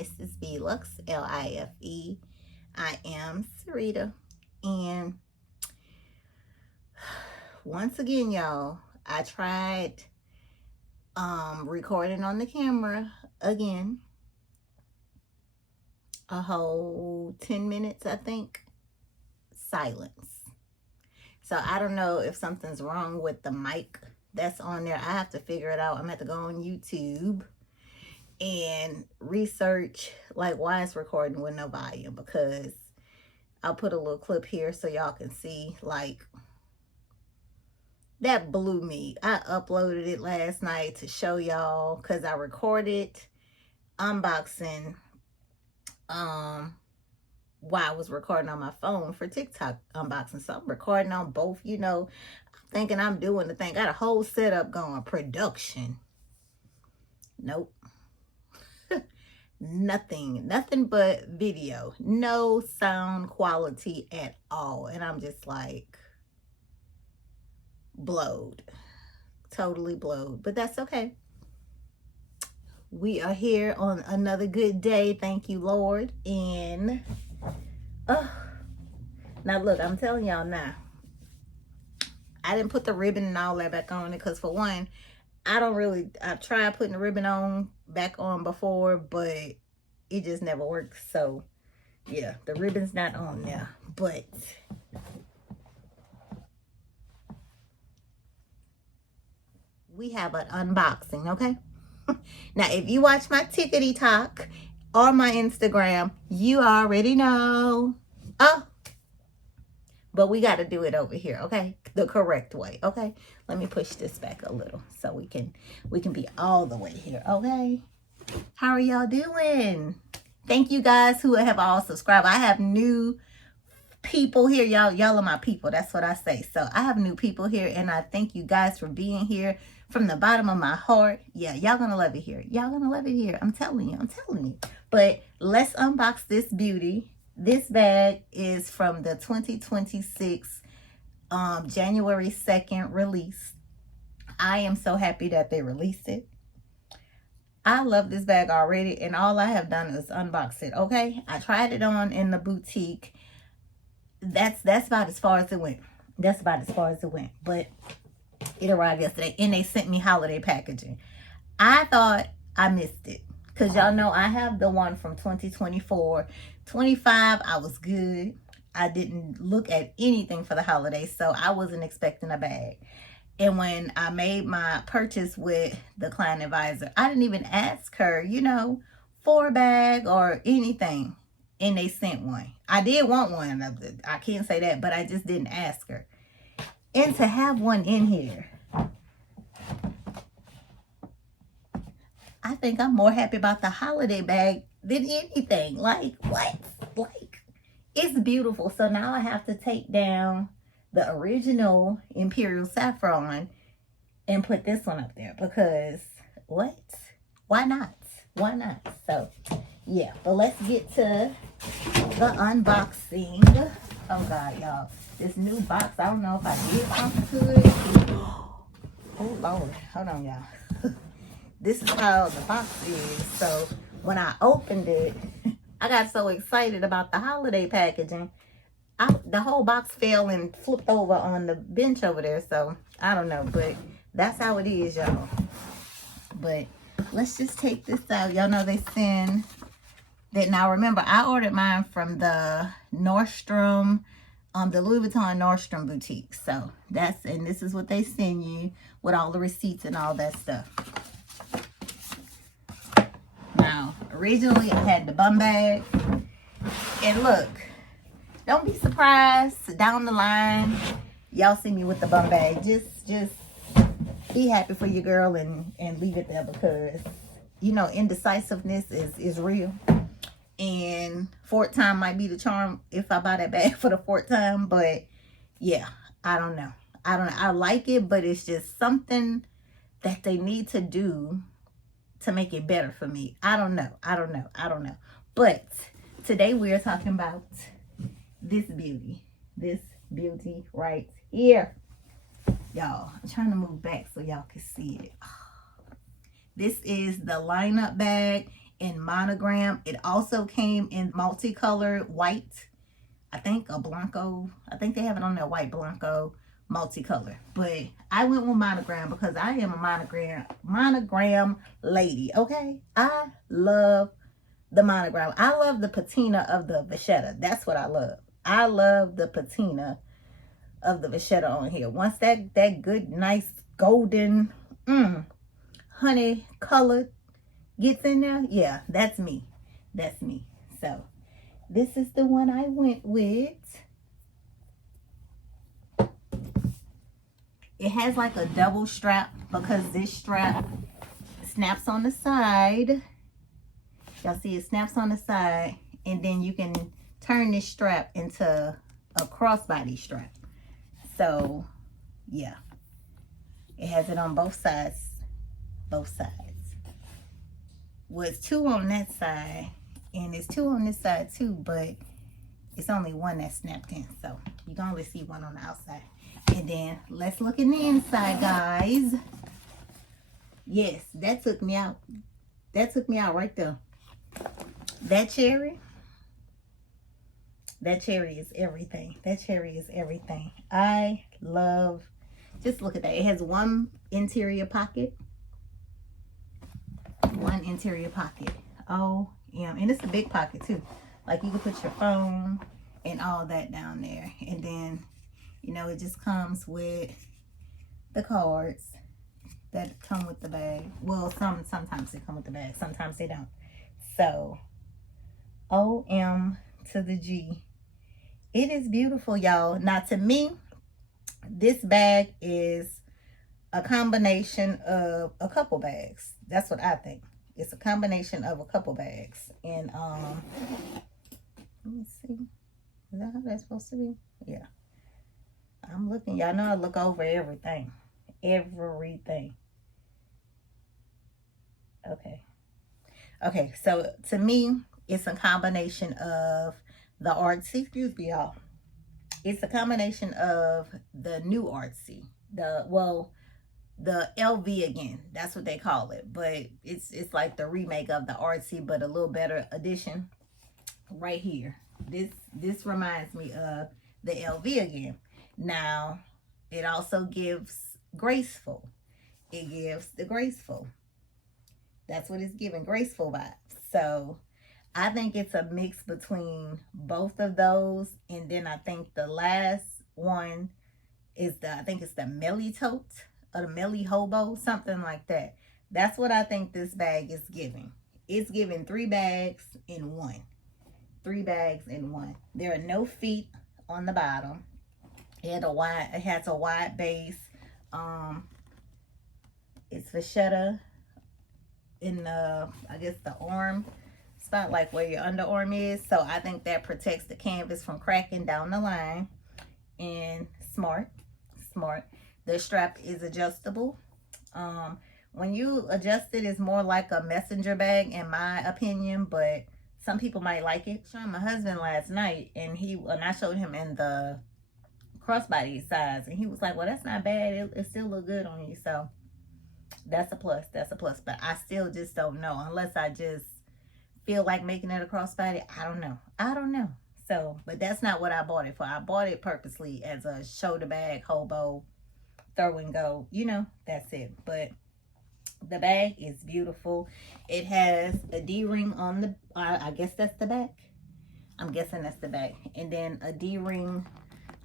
mrsbluxlife. I am Sarita, and once again, y'all, I tried recording on the camera again. A whole 10 minutes, I think. Silence. So I don't know if something's wrong with the mic that's on there. I have to figure it out. I'm going to have to go on YouTube and research like why it's recording with no volume, because I'll put a little clip here so y'all can see. Like, that blew me. I uploaded it last night to show y'all, because I recorded unboxing while I was recording on my phone for TikTok unboxing. So I'm recording on both, you know, thinking I'm doing the thing. Got a whole setup going, production. Nope. Nothing but video. No sound quality at all. And I'm just like blowed. Totally blowed. But that's okay. We are here on another good day. Thank you, Lord. And now look, I'm telling y'all now, I didn't put the ribbon and all that back on it because, for one, I've tried putting the ribbon back on before, but it just never works. So yeah, the ribbon's not on there, but we have an unboxing, okay? Now, if you watch my tickety talk or my Instagram, you already know. But we got to do it over here, okay? The correct way, okay? Let me push this back a little so we can be all the way here, okay? How are y'all doing? Thank you guys who have all subscribed. I have new people here. Y'all are my people. That's what I say. So I have new people here, and I thank you guys for being here from the bottom of my heart. Yeah, y'all gonna love it here. Y'all gonna love it here. I'm telling you. But let's unbox this beauty. This bag is from the 2026 January 2nd release. I am so happy that they released it. I love this bag already, and all I have done is unbox it, okay? I tried it on in the boutique. That's about as far as it went. But it arrived yesterday, and they sent me holiday packaging. I thought I missed it, because y'all know I have the one from 2024. 25, I was good. I didn't look at anything for the holidays, so I wasn't expecting a bag. And when I made my purchase with the client advisor, I didn't even ask her, you know, for a bag or anything. And they sent one. I did want one. I can't say that, but I just didn't ask her. And to have one in here, I think I'm more happy about the holiday bag than anything. Like, what? Like, it's beautiful. So now I have to take down the original Imperial Saffron and put this one up there, because what? Why not? So yeah, but let's get to the unboxing. Oh God, y'all, this new box, I don't know if I did something to it. Oh Lord, hold on, y'all. This is how the box is. So when I opened it, I got so excited about the holiday packaging. The whole box fell and flipped over on the bench over there. So I don't know, but that's how it is, y'all. But let's just take this out. Y'all know they send that. Now remember, I ordered mine from the Nordstrom, the Louis Vuitton Nordstrom boutique. So and this is what they send you with all the receipts and all that stuff. Now, originally I had the bum bag, and look, don't be surprised down the line y'all see me with the bum bag. Just be happy for your girl and leave it there, because you know indecisiveness is real, and fourth time might be the charm if I buy that bag for the fourth time. But yeah, I don't know. I like it, but it's just something that they need to do to make it better for me. I don't know. But today we are talking about this beauty right here. Y'all, I'm trying to move back so y'all can see it. This is the lineup bag, in monogram. It also came in multicolored white. I think a Blanco. I think they have it on their white Blanco multicolor. But I went with monogram because I am a monogram lady. Okay, I love the monogram. I love the patina of the vachetta. That's what I love. I love the patina of the vachetta on here. Once that good, nice golden, honey colored gets in there, yeah, that's me. That's me. So this is the one I went with. It has like a double strap because this strap snaps on the side. Y'all see it snaps on the side, and then you can turn this strap into a crossbody strap. So yeah, it has it on both sides. Both sides. Well, it's two on that side, and it's two on this side too, but it's only one that's snapped in, so you can only see one on the outside. And then let's look in the inside, guys. Yes, that took me out. That took me out right there. That cherry is everything. That cherry is everything. I love, just look at that. It has one interior pocket. One interior pocket. Oh, yeah. And it's a big pocket too. Like you can put your phone and all that down there. And then, you know, it just comes with the cards that come with the bag. Well, sometimes they come with the bag. Sometimes they don't. So, OM to the G. It is beautiful, y'all. Now, to me, this bag is a combination of a couple bags. That's what I think. It's a combination of a couple bags. And, let me see. Is that how that's supposed to be? Yeah. I'm looking. Y'all know I look over everything. Everything. Okay. Okay, so to me, it's a combination of the artsy. Excuse me, y'all. It's a combination of the new artsy. The LV again. That's what they call it. But it's like the remake of the artsy, but a little better edition. Right here. This reminds me of the LV again. Now, it also gives graceful. It gives the graceful. That's what it's giving, graceful vibes. So I think it's a mix between both of those. And then I think the last one is I think it's the Melly Tote or the Melly Hobo, something like that. That's what I think this bag is giving. It's giving 3 bags in one. 3 bags in one. There are no feet on the bottom. It has a wide base. It's vachetta in the, I guess, the arm spot, like where your underarm is. So I think that protects the canvas from cracking down the line. And smart. The strap is adjustable. When you adjust it, it's more like a messenger bag in my opinion, but some people might like it. I showed my husband last night, and I showed him in the crossbody size, and he was like, well, that's not bad. It still look good on you. So that's a plus. But I still just don't know, unless I just feel like making it a crossbody. I don't know. So, but that's not what I bought it for. I bought it purposely as a shoulder bag, hobo, throw and go. You know, that's it. But the bag is beautiful. It has a D-ring on the, I guess that's the back. I'm guessing that's the back. And then a D-ring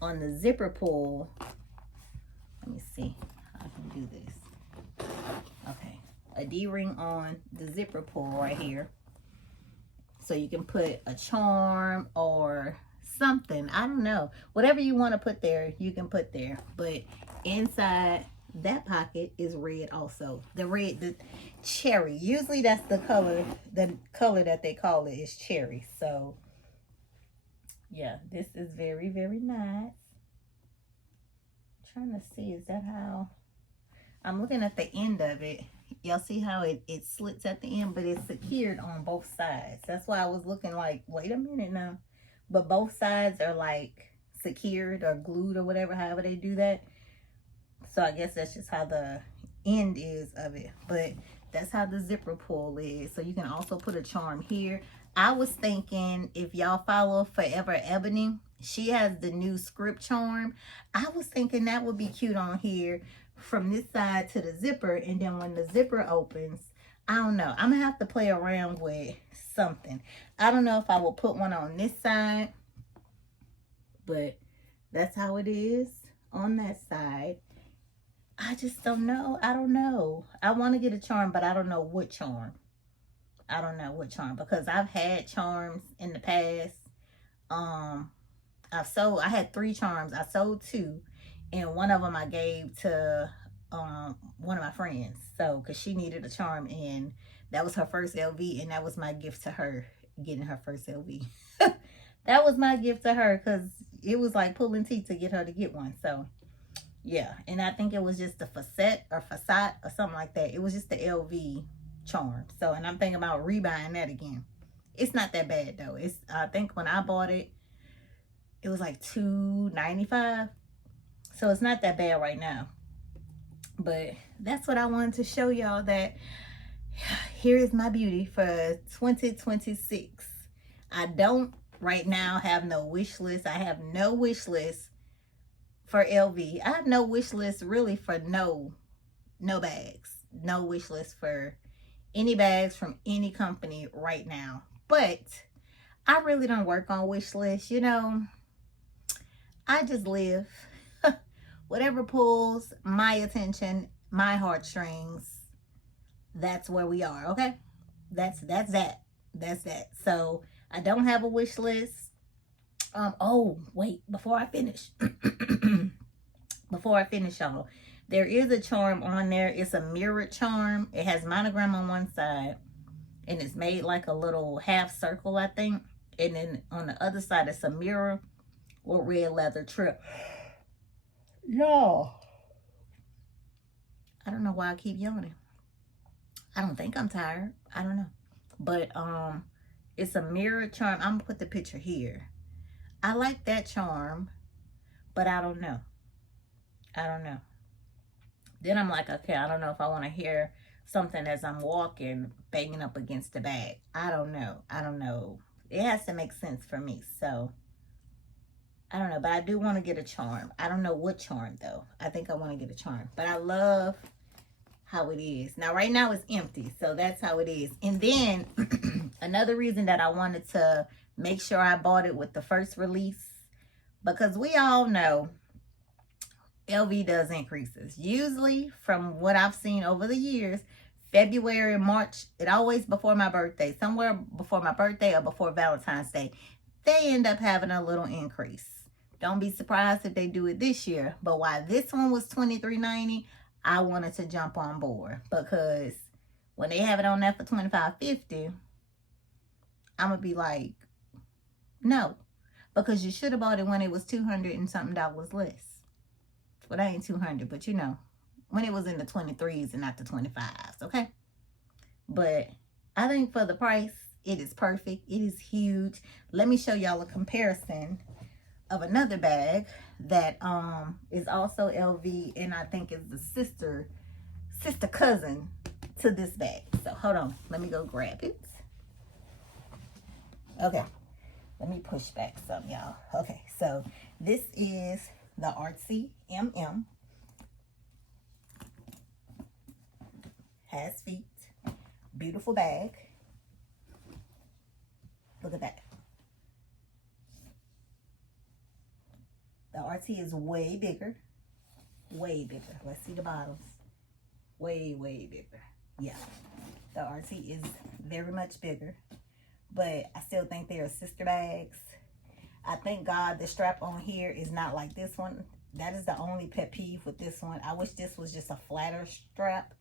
on the zipper pull. Let me see how I can do this. Okay. A D-ring on the zipper pull right here. So you can put a charm or something. I don't know. Whatever you want to put there, you can put there. But inside that pocket is red also. The cherry. Usually that's the color that they call it is cherry. So yeah, this is very, very nice. I'm trying to see, is that how I'm looking at the end of it? Y'all see how it slits at the end, but it's secured on both sides. That's why I was looking like, wait a minute now. But both sides are like secured or glued or whatever, however they do that. So I guess that's just how the end is of it. But That's how the zipper pull is. So you can also put a charm here. I was thinking, if y'all follow Forever Ebony, she has the new script charm. I was thinking that would be cute on here from this side to the zipper. And then when the zipper opens, I don't know. I'm going to have to play around with something. I don't know if I will put one on this side, but that's how it is on that side. I just don't know. I don't know. I want to get a charm, but I don't know what charm. I don't know what charm, because I've had charms in the past. I had 3 charms. I sold 2, and one of them I gave to one of my friends. So, because she needed a charm, and that was her first LV, and that was my gift to her, getting her first LV. That was my gift to her, because it was like pulling teeth to get her to get one. So, yeah. And I think it was just the facade or something like that. It was just the LV charm. So, and I'm thinking about rebuying that again. It's not that bad though. I think when I bought it, it was like $2.95. So it's not that bad right now. But that's what I wanted to show y'all, that here is my beauty for 2026. I don't right now have no wish list. I have no wish list for LV. I have no wish list really for no bags. No wish list for any bags from any company right now. But I really don't work on wish lists, you know. I just live. Whatever pulls my attention, my heartstrings, that's where we are, okay? That's that. So I don't have a wish list. Oh, wait, before I finish, y'all, there is a charm on there. It's a mirrored charm. It has monogram on one side, and it's made like a little half circle, I think. And then on the other side, it's a mirror with red leather trim. Y'all, I don't know why I keep yawning. I don't think I'm tired. I don't know. But it's a mirrored charm. I'm gonna put the picture here. I like that charm, but I don't know. Then I'm like, okay, I don't know if I want to hear something as I'm walking banging up against the bag. I don't know. It has to make sense for me. So I don't know, but I do want to get a charm. I don't know what charm though. I think I want to get a charm, but I love how it is. Now right now it's empty, so that's how it is. And then another reason that I wanted to make sure I bought it with the first release, because we all know LV does increases. Usually, from what I've seen over the years, February, March, it always before my birthday, somewhere before my birthday or before Valentine's Day, they end up having a little increase. Don't be surprised if they do it this year. But while this one was $23.90, I wanted to jump on board, because when they have it on there for $25.50, I'm gonna be like, no, because you should have bought it when it was $200 and something less. Well, that ain't 200, but you know, when it was in the 23s and not the 25s, okay? But I think for the price, it is perfect. It is huge. Let me show y'all a comparison of another bag that is also LV, and I think is the sister cousin to this bag. So hold on, let me go grab it. Okay, let me push back some, y'all. Okay, so this is the Artsy MM. Has feet. Beautiful bag. Look at that. The RT is way bigger. Way bigger. Let's see the bottoms. Way bigger. Yeah. The RT is very much bigger. But I still think they are sister bags. I thank God the strap on here is not like this one. That is the only pet peeve with this one. I wish this was just a flatter strap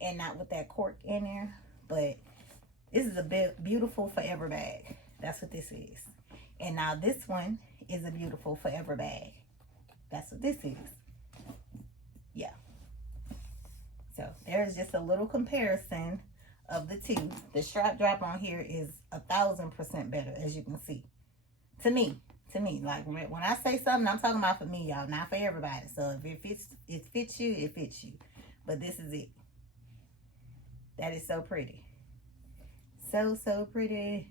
and not with that cork in there. But this is a beautiful forever bag. That's what this is. And now this one is a beautiful forever bag. That's what this is. Yeah. So there's just a little comparison of the two. The strap drop on here is 1,000% better, as you can see. To me, like when I say something, I'm talking about for me, y'all, not for everybody. So if it fits you, it fits you. But this is it. That is so pretty. So, so pretty.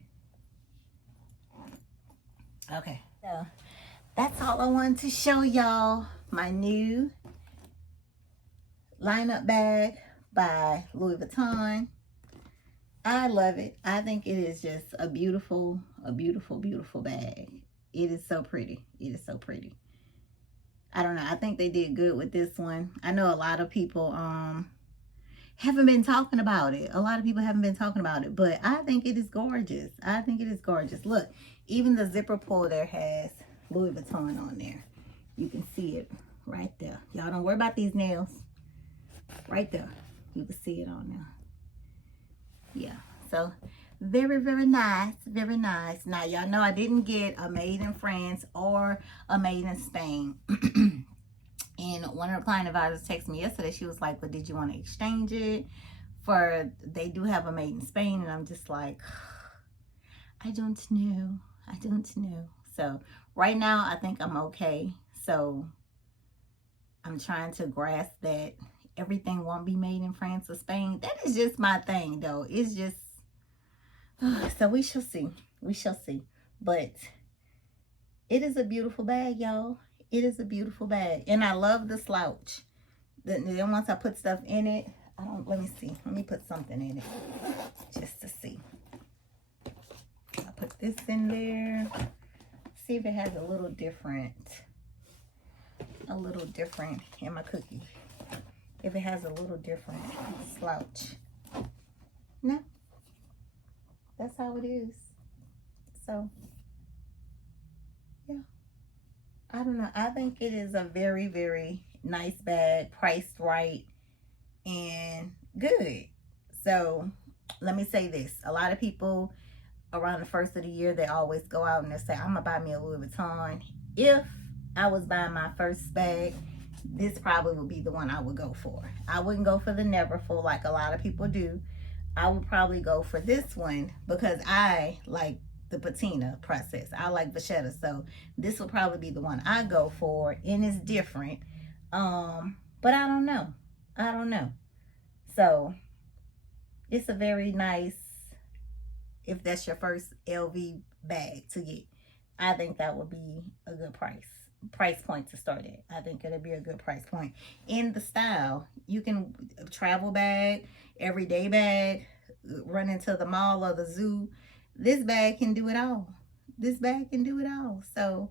Okay. So that's all I wanted to show y'all. My new lineup bag by Louis Vuitton. I love it. I think it is just a beautiful, beautiful bag. It is so pretty. It is so pretty. I don't know. I think they did good with this one. I know a lot of people haven't been talking about it. A lot of people haven't been talking about it, but I think it is gorgeous. I think it is gorgeous. Look, even the zipper pull there has Louis Vuitton on there. You can see it right there. Y'all don't worry about these nails. Right there. You can see it on there. Yeah. So very, very nice. Very nice. Now, y'all know I didn't get a made in France or a made in Spain. And one of the client advisors texted me yesterday. She was like, but did you want to exchange it for, they do have a made in Spain. And I'm just like, I don't know. I don't know. So right now, I think I'm okay. So I'm trying to grasp that everything won't be made in France or Spain. That is just my thing, though. It's just, so we shall see. We shall see. But it is a beautiful bag, y'all. It is a beautiful bag. And I love the slouch. Then once I put stuff in it, let me see. Let me put something in it just to see. I put this in there. See if it has a little different in my cookie. If it has a little different slouch. No. That's how it is. So, yeah. I don't know. I think it is a very, very nice bag, priced right, and good. So, let me say this. A lot of people around the first of the year, they always go out and they say, I'm going to buy me a Louis Vuitton. If I was buying my first bag, this probably would be the one I would go for. I wouldn't go for the Neverfull like a lot of people do. I would probably go for this one because I like the patina process. I like vachetta, so this will probably be the one I go for, and it's different. But I don't know. I don't know. So it's a very nice, if that's your first LV bag to get, I think that would be a good price point to start at. I think it'll be a good price point. In the style, you can travel bag, everyday bag, run into the mall or the zoo. This bag can do it all. This bag can do it all. So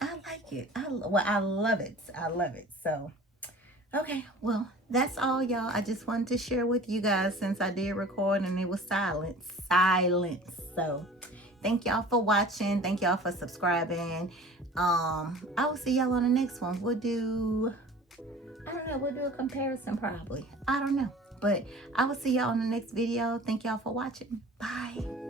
I like it. I love it. I love it. So, okay. Well, that's all, y'all. I just wanted to share with you guys since I did record and it was silence. So thank y'all for watching. Thank y'all for subscribing. I will see y'all on the next one. We'll do a comparison probably. I don't know. But I will see y'all in the next video. Thank y'all for watching. Bye.